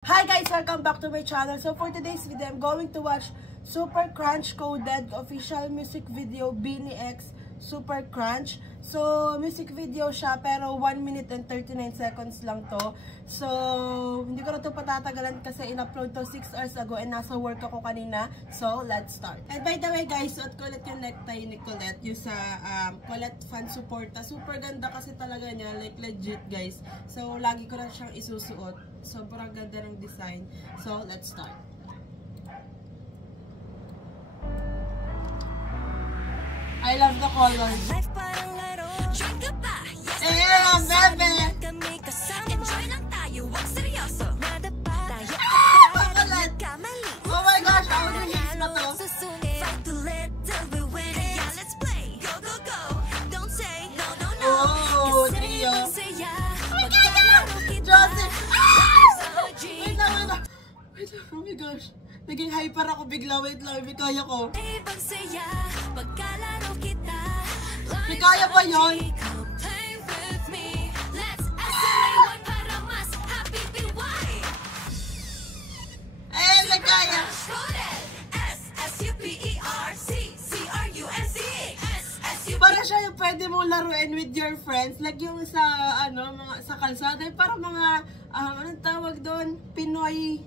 Hi guys! Welcome back to my channel. So for today's video, I'm going to watch Super Crunch Coded official music video BINI X Super Crunch. So music video siya pero 1 minute and 39 seconds lang to. So hindi ko na to patatagalan kasi in-upload to 6 hours ago and nasa work ako kanina. So let's start. And by the way guys, suot ko ulit yung necktie ni Colette. Yung sa Colette Fan Supporta. Super ganda kasi talaga niya. Like legit guys. So lagi ko na siyang isusuot. Sobrang ganda ng design. So let's start. I love the colors. Ayan, bebe! Oh my gosh, ako na hits na to. Oh, trio. Oh my God! Wait lang. Oh my gosh. Naging hyper ako bigla. Wait lang, may kaya ko. May kaya ba yun? Eh, may kaya. Para siya yung pwede mong laruin with your friends. Like yung sa, sa kalsada. Para mga, anong tawag doon? Pinoy.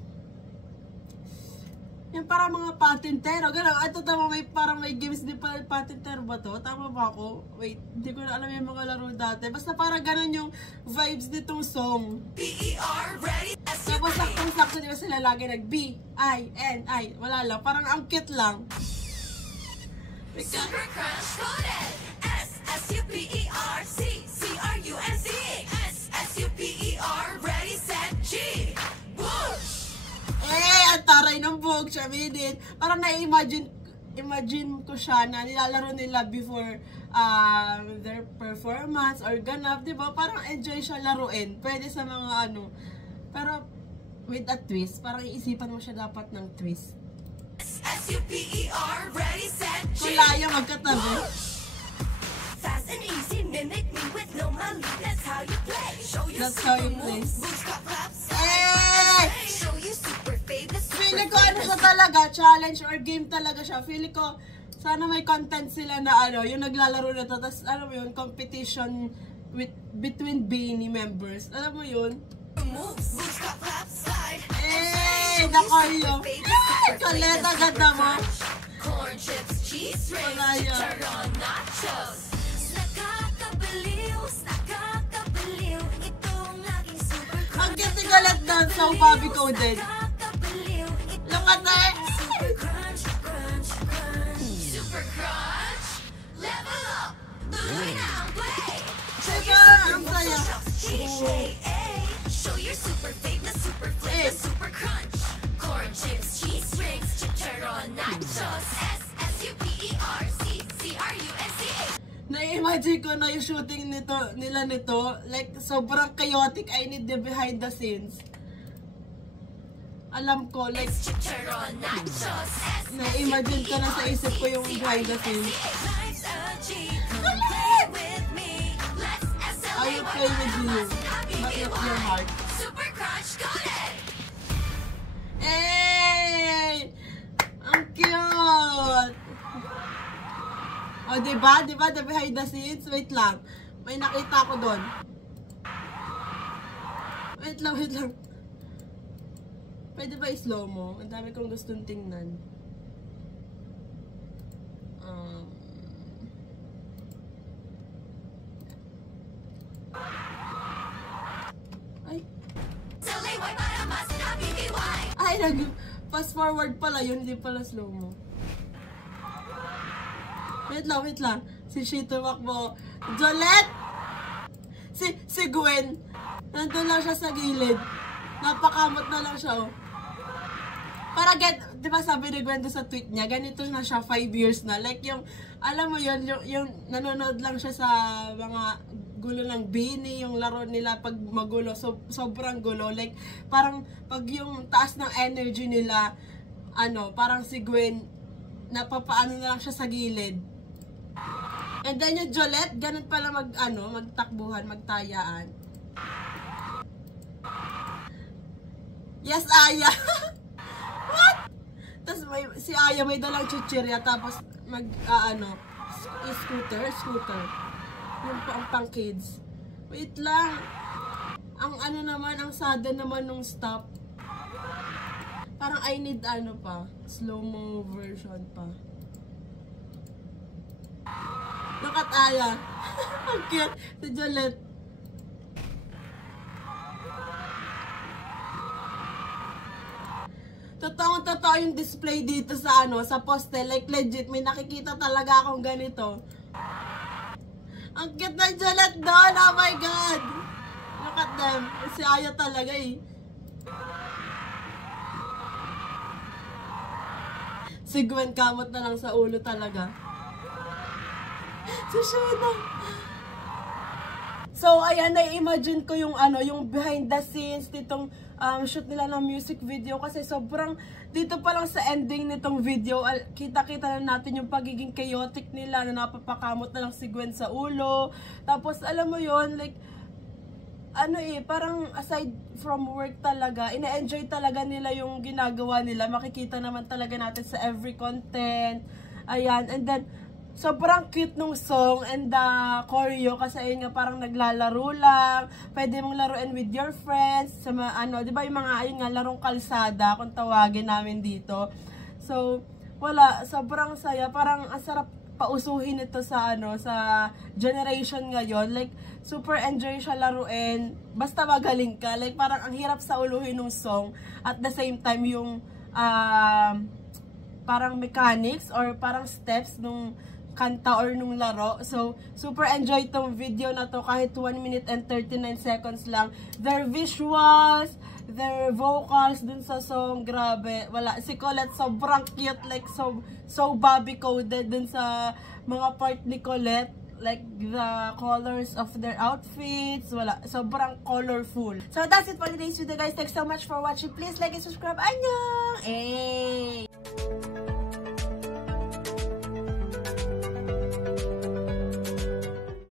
Yung parang mga patintero, gano'n. Ito tama, parang may games din pala patintero ba to? Tama ba ako? Wait, hindi ko na alam yung mga laro dati. Basta parang gano'n yung vibes nitong song. Tapos saktong-sakto diba sila lagi nag-B-I-N-I. Wala lang, parang ang cute lang. Super Crunch Coded! S-S-U-P-E-R-C-C-R-U-N-C S-S-U-P-E-R Ready, Set, G! Whoosh! Ang taray ng buhok siya, minute. Parang na-imagine ko siya na nilalaro nila before their performance or ganap, di ba? Parang enjoy siya laruin. Pwede sa mga pero with a twist. Parang iisipan mo siya dapat ng twist. S-S-U-P-E-R Ready, Set, G! Kung layo magkatabi. Fast and easy, mimic me with no money. That's how you play. Show your super moves. Boots, clap, clap, slide. Show you super famous. Feeling ko siya talaga, challenge or game talaga siya. Feeling ko, sana may content sila na yung naglalaro na to. Tapos, alam mo yun, competition between BINI members. Alam mo yun? Moves, boots, clap, clap, slide. Nakayo. Kaleta, ganda mo. Corn chips, cheese rings, chicharron, nachos. Nakakabaliw, nakakabaliw. Itong aking super crunch. Ang kitigalat na sa Bobby Coded. Lakat na eh. Super crunch, crunch, crunch. Super crunch. Level up. Tuloy na ang play. Diba? Ang saya. Show your super fave, super flavor, super crunch. Corn chips, cheese rings, chicharron, nachos. S-S-U-P-E-R-C-C-R-U-N-C. Na-imagine ko na yung shooting nila nito. Like, sobrang chaotic. I need the behind the scenes. Alam ko, like, na-imagine ko na sa isip ko yung behind the scenes. I will play with you, but with your heart. Super Crunch Coded! Hey! Ang cute! O, diba? Diba? The behind the scenes? Wait lang. May nakita ko doon. Wait lang. Pwede ba i-slow mo? Ang dami kong gustong tingnan. Ay, fast forward pala yun, hindi pala slow mo. Wait lang. Si Shito Makbo. Jolette! Si Gwen. Nandun lang siya sa gilid. Napakamot na lang siya, oh. Para di ba sabi ni Gwen sa tweet niya, ganito na siya 5 years na. Like yung, alam mo yun, yung nanonood lang siya sa mga gulo ng BINI, yung laro nila pag magulo, sobrang gulo. Like, parang pag yung taas ng energy nila, parang si Gwen, napapaano na lang siya sa gilid. And then yung Jolette, ganun pala magtakbuhan, magtayaan. Yes, Aya. What? Tapos si Aya may dalang chichirya, tapos scooter. Yung pang kids. Wait lang. Ang ang sada naman nung stop. Parang I need slow-mo version pa. Look at Aya. Ang cute. Si Jolette. Totoo yung display dito sa sa poste. Like legit, may nakikita talaga akong ganito. Ang cute na Jolette doon. Oh my God. Look at them. Si Aya talaga eh. Si Gwen kamot na lang sa ulo talaga. Si Shayna. So, ayan, na-imagine ko yung yung behind the scenes nitong shoot nila ng music video kasi sobrang dito pa lang sa ending nitong video, kita-kita na natin yung pagiging chaotic nila na napapakamot na lang si Gwen sa ulo. Tapos, alam mo yon like, parang aside from work talaga, ina-enjoy talaga nila yung ginagawa nila. Makikita naman talaga natin sa every content. Ayan, and then, sobrang cute nung song and the choreo kasi ayun nga parang naglalaro lang. Pwede mong laruin with your friends. Sa di ba yung mga ayun nga larong kalsada kung tawagin namin dito. So, wala, sobrang saya. Parang ang sarap pausuhin ito sa sa generation ngayon. Like, super enjoy siya laruin. Basta magaling ka. Like, parang ang hirap sa uluhin ng song. At the same time, yung parang mechanics or parang steps nung kanta or nung laro. So, super enjoy tong video na to kahit 1 minute and 39 seconds lang. Their visuals, their vocals dun sa song, grabe. Wala, si Colette sobrang cute, like so Bobby coded dun sa mga part ni Colette. Like the colors of their outfits, wala, sobrang colorful. So, that's it for today's video guys. Thanks so much for watching. Please like and subscribe. Annyeong! Hey!